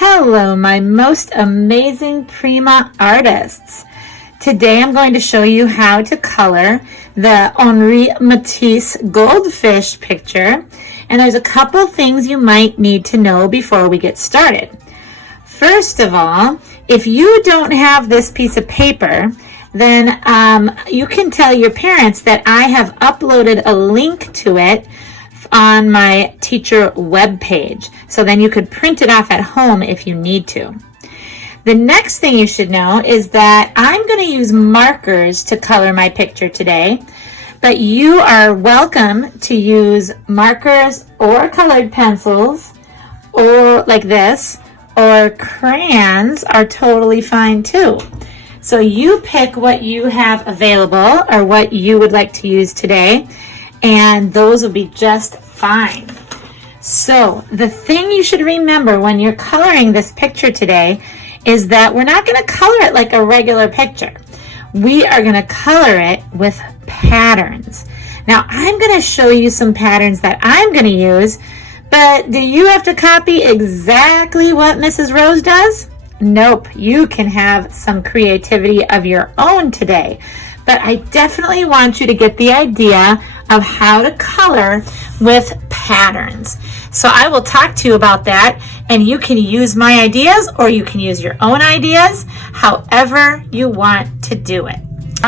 Hello, my most amazing Prima artists. Today I'm going to show you how to color the Matisse goldfish picture, and there's a couple things you might need to know before we get started. First of all, if you don't have this piece of paper, then you can tell your parents that I have uploaded a link to it on my teacher web page. So then you could print it off at home if you need to. The next thing you should know is that I'm going to use markers to color my picture today, but you are welcome to use markers or colored pencils or like this, or crayons are totally fine too. So you pick what you have available or what you would like to use today, and those will be just fine. So the thing you should remember when you're coloring this picture today is that we're not going to color it like a regular picture. We are going to color it with patterns. Now I'm going to show you some patterns that I'm going to use, but do you have to copy exactly what Mrs. Rose does? Nope, you can have some creativity of your own today. But I definitely want you to get the idea of how to color with patterns. So I will talk to you about that, and you can use my ideas or you can use your own ideas, however you want to do it.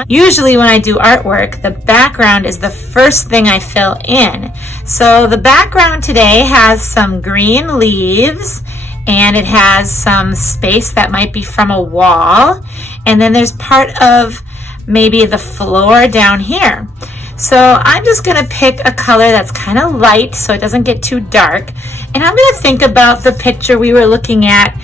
Usually when I do artwork, the background is the first thing I fill in. So the background today has some green leaves, and it has some space that might be from a wall, and then there's part of maybe the floor down here. So I'm just going to pick a color that's kind of light so it doesn't get too dark, and I'm going to think about the picture we were looking at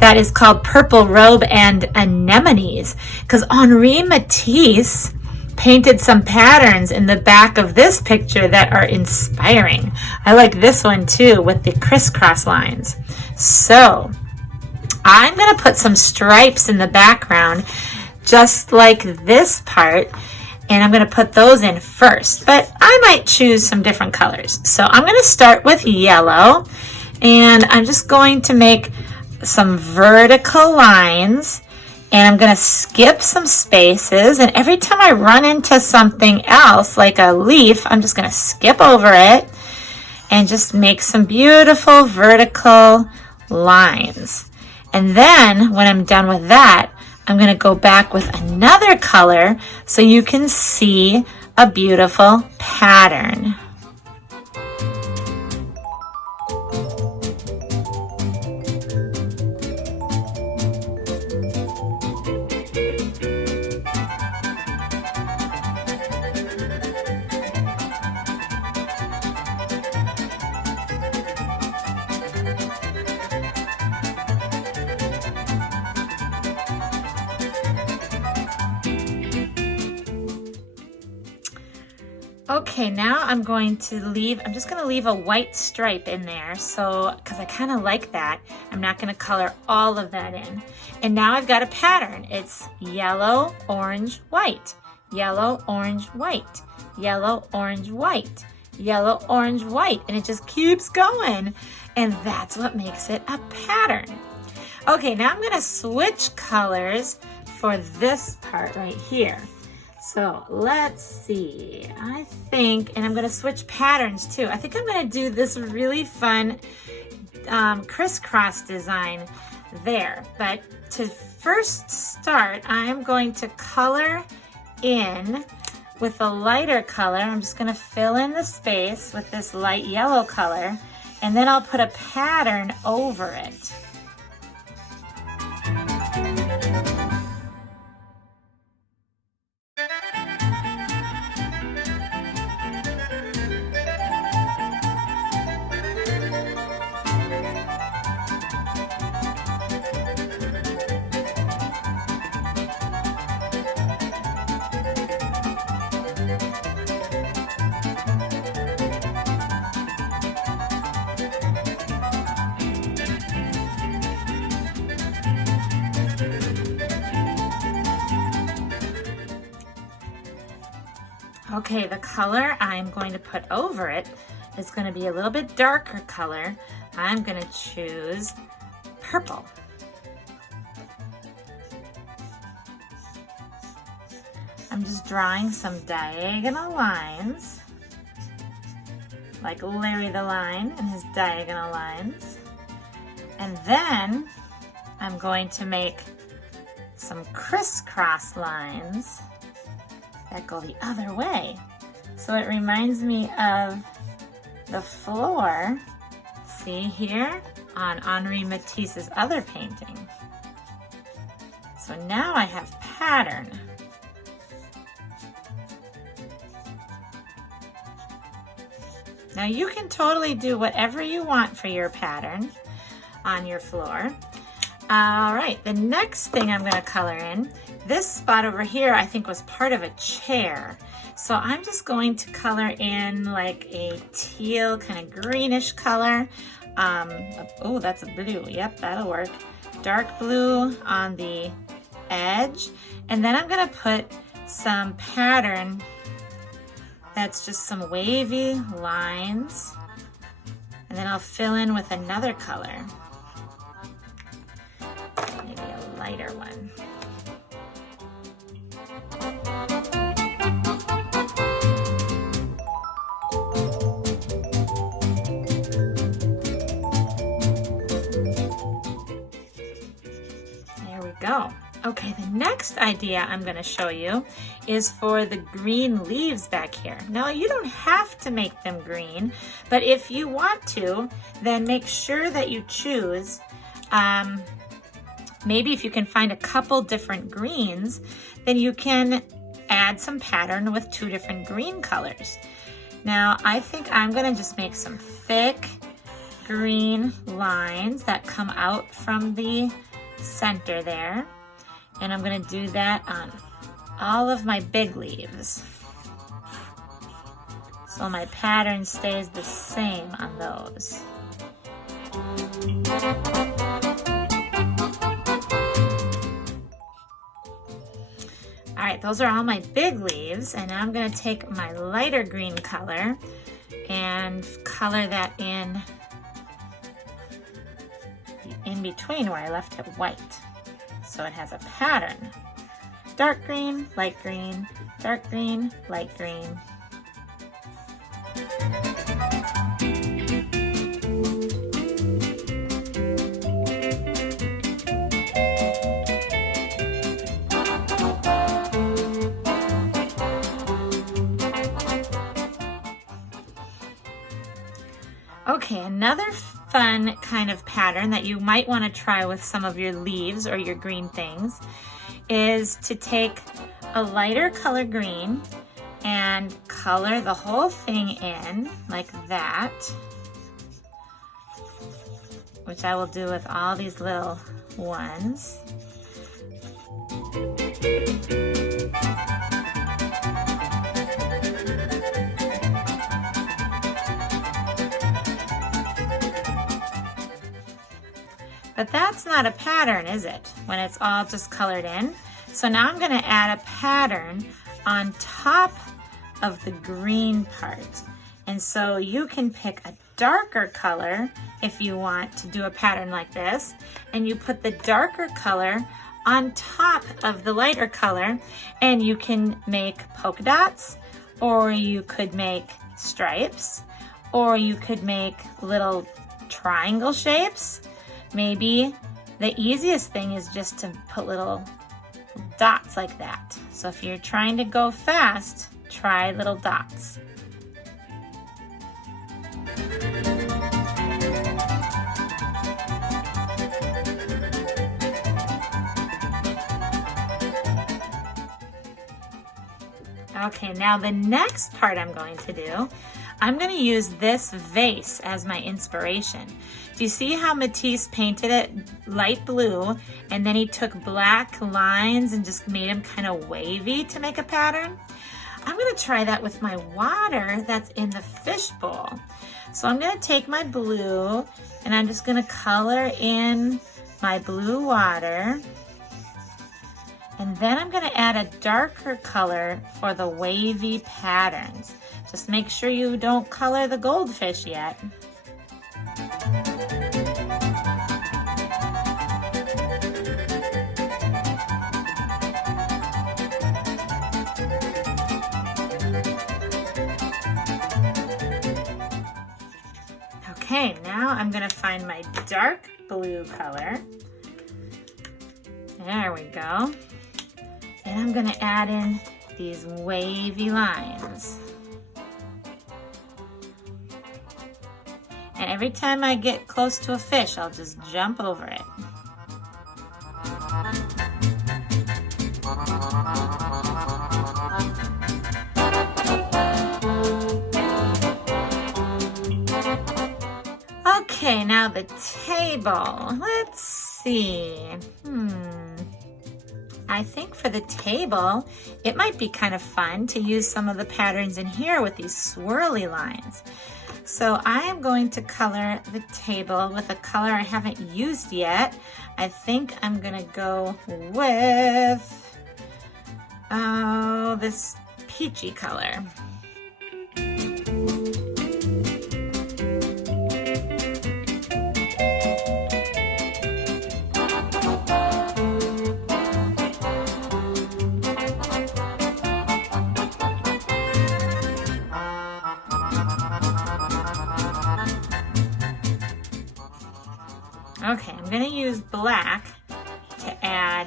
that is called Purple Robe and Anemones, because Henri Matisse painted some patterns in the back of this picture that are inspiring. I like this one too with the crisscross lines. So I'm going to put some stripes in the background just like this part, and I'm going to put those in first, but I might choose some different colors. So I'm going to start with yellow, and I'm just going to make some vertical lines, and I'm going to skip some spaces, and every time I run into something else like a leaf, I'm just going to skip over it and just make some beautiful vertical lines. And then when I'm done with that, I'm going to go back with another color so you can see a beautiful pattern. Okay, now I'm just going to leave a white stripe in there, so because I kind of like that. I'm not going to color all of that in. And now I've got a pattern. It's yellow, orange, white, yellow, orange, white, yellow, orange, white, yellow, orange, white, and it just keeps going. And that's what makes it a pattern. Okay, now I'm going to switch colors for this part right here. So let's see, I think, and I'm going to switch patterns too. I think I'm going to do this really fun crisscross design there. But to first start, I'm going to color in with a lighter color. I'm just going to fill in the space with this light yellow color, and then I'll put a pattern over it. Okay, the color I'm going to put over it is going to be a little bit darker color. I'm going to choose purple. I'm just drawing some diagonal lines, like Larry the Lion and his diagonal lines. And then I'm going to make some crisscross lines that go the other way. So it reminds me of the floor, see here, on Henri Matisse's other painting. So now I have pattern. Now you can totally do whatever you want for your pattern on your floor. All right, the next thing I'm going to color in, this spot over here I think was part of a chair. So I'm just going to color in like a teal kind of greenish color. Oh, that's a blue. Yep, that'll work. Dark blue on the edge. And then I'm going to put some pattern that's just some wavy lines. And then I'll fill in with another color. Maybe a lighter one. There we go. Okay, the next idea I'm going to show you is for the green leaves back here. Now, you don't have to make them green, but if you want to, then make sure that you choose, maybe if you can find a couple different greens, then you can add some pattern with 2 different green colors. Now, I think I'm going to just make some thick green lines that come out from the center there. And I'm going to do that on all of my big leaves. So my pattern stays the same on those. All right, those are all my big leaves, and now I'm going to take my lighter green color and color that in between where I left it white. So it has a pattern. Dark green, light green, dark green, light green. Okay, another fun kind of pattern that you might want to try with some of your leaves or your green things is to take a lighter color green and color the whole thing in like that, which I will do with all these little ones. But that's not a pattern, is it? When it's all just colored in. So now I'm going to add a pattern on top of the green part. And so you can pick a darker color if you want to do a pattern like this. And you put the darker color on top of the lighter color. And you can make polka dots, or you could make stripes, or you could make little triangle shapes. Maybe the easiest thing is just to put little dots like that. So if you're trying to go fast, try little dots. Okay, now the next part I'm going to do, I'm going to use this vase as my inspiration. Do you see how Matisse painted it light blue, and then he took black lines and just made them kind of wavy to make a pattern? I'm going to try that with my water that's in the fishbowl. So I'm going to take my blue and I'm just going to color in my blue water. And then I'm going to add a darker color for the wavy patterns. Just make sure you don't color the goldfish yet. Okay, now I'm gonna find my dark blue color. There we go. And I'm gonna add in these wavy lines. And every time I get close to a fish, I'll just jump over it. Okay, now the table. Let's see. I think for the table, it might be kind of fun to use some of the patterns in here with these swirly lines. So I am going to color the table with a color I haven't used yet. I think I'm gonna go with, this peachy color. Okay, I'm gonna use black to add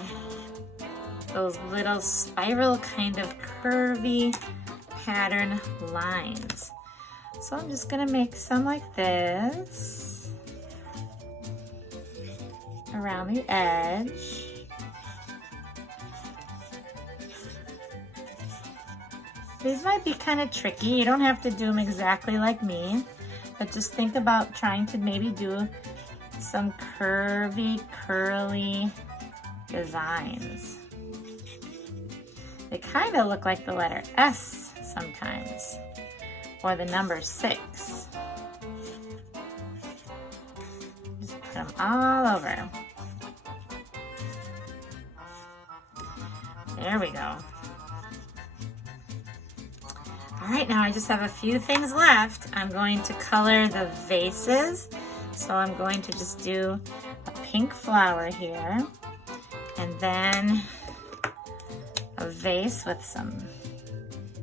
those little spiral kind of curvy pattern lines. So I'm just gonna make some like this around the edge. These might be kind of tricky. You don't have to do them exactly like me, but just think about trying to maybe do some curvy, curly designs. They kind of look like the letter S sometimes, or the number 6. Just put them all over. There we go. All right, now I just have a few things left. I'm going to color the vases. So I'm going to just do a pink flower here, and then a vase with some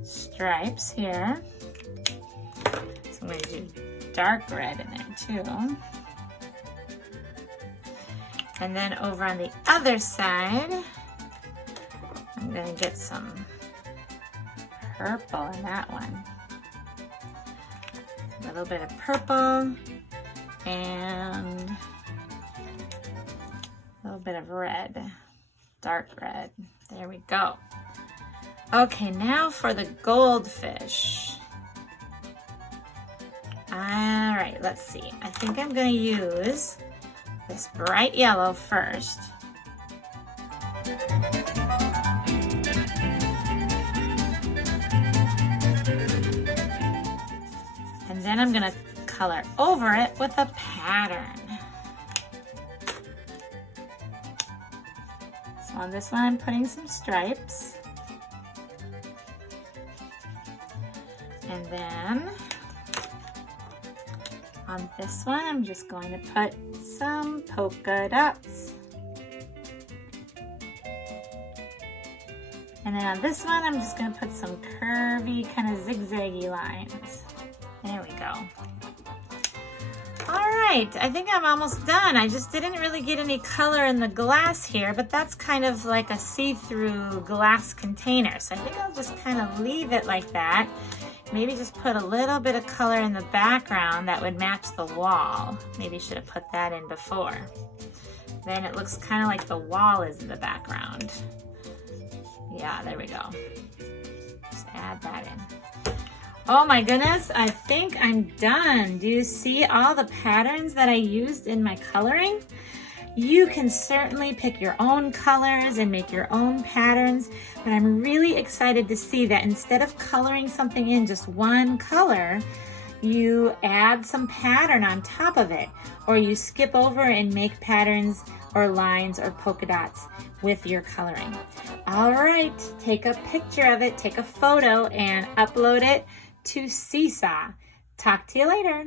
stripes here. So I'm going to do dark red in there too. And then over on the other side, I'm going to get some purple in that one. A little bit of purple. And a little bit of red, dark red. There we go. Okay, now for the goldfish. All right, let's see. I think I'm gonna use this bright yellow first. And then I'm gonna color over it with a pattern. So on this one, I'm putting some stripes. And then on this one, I'm just going to put some polka dots. And then on this one, I'm just going to put some curvy, kind of zigzaggy lines. There we go. All right, I think I'm almost done. I just didn't really get any color in the glass here, but that's kind of like a see-through glass container. So I think I'll just kind of leave it like that. Maybe just put a little bit of color in the background that would match the wall. Maybe should have put that in before. Then it looks kind of like the wall is in the background. Yeah, there we go. Just add that in. Oh my goodness, I think I'm done. Do you see all the patterns that I used in my coloring? You can certainly pick your own colors and make your own patterns, but I'm really excited to see that instead of coloring something in just one color, you add some pattern on top of it, or you skip over and make patterns or lines or polka dots with your coloring. All right, take a picture of it, take a photo and upload it to Seesaw. Talk to you later.